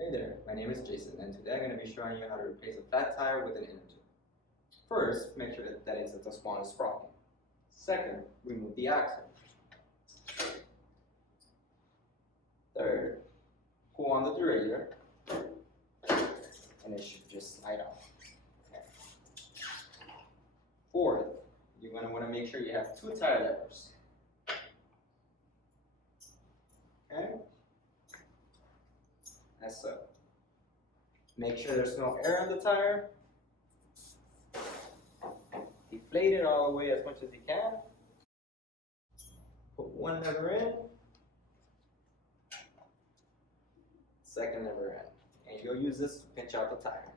Hey there, my name is Jason, and today I'm going to be showing you how to replace a flat tire with an inner tube. First, make sure that it's at the smallest sprocket. Second, remove the axle. Third, pull on the derailleur, and it should just slide off. Okay. Fourth, you're going to want to make sure you have 2 tire levers. Okay? As so. Make sure there's no air in the tire. Deflate it all the way as much as you can. Put one lever in. Second lever in. And you'll use this to pinch out the tire.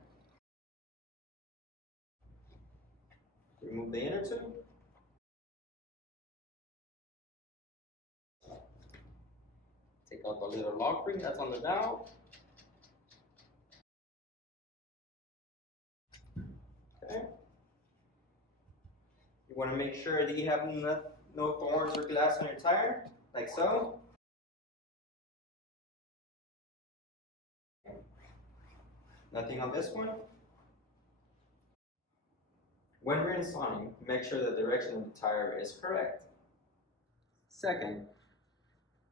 Remove the inner tube. Take out the little lock ring that's on the valve. Okay. You want to make sure that you have no thorns or glass on your tire, like so. Nothing on this one. When reinstalling, make sure the direction of the tire is correct. Second,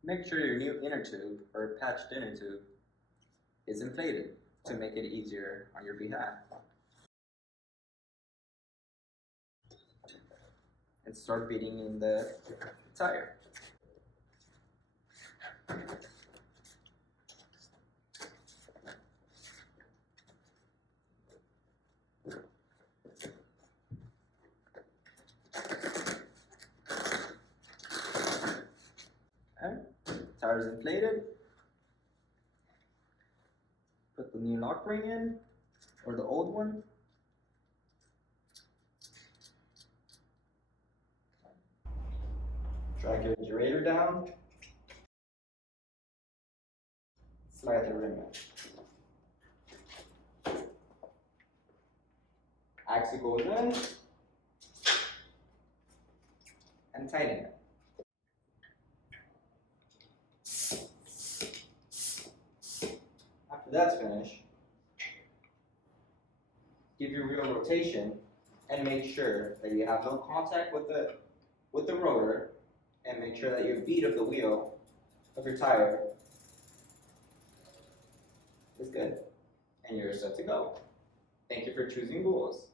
make sure your new inner tube or patched inner tube is inflated to make it easier on your behalf. And start beating in the tire. Okay. Tire is inflated. Put the new lock ring in, or the old one. Drag your derailleur down. Slide the rim in. Axle goes in. And tighten it. After that's finished, give your wheel rotation and make sure that you have no contact with the rotor, and make sure that your beat of the wheel of your tire is good, and you're set to go. Thank you for choosing Bulls.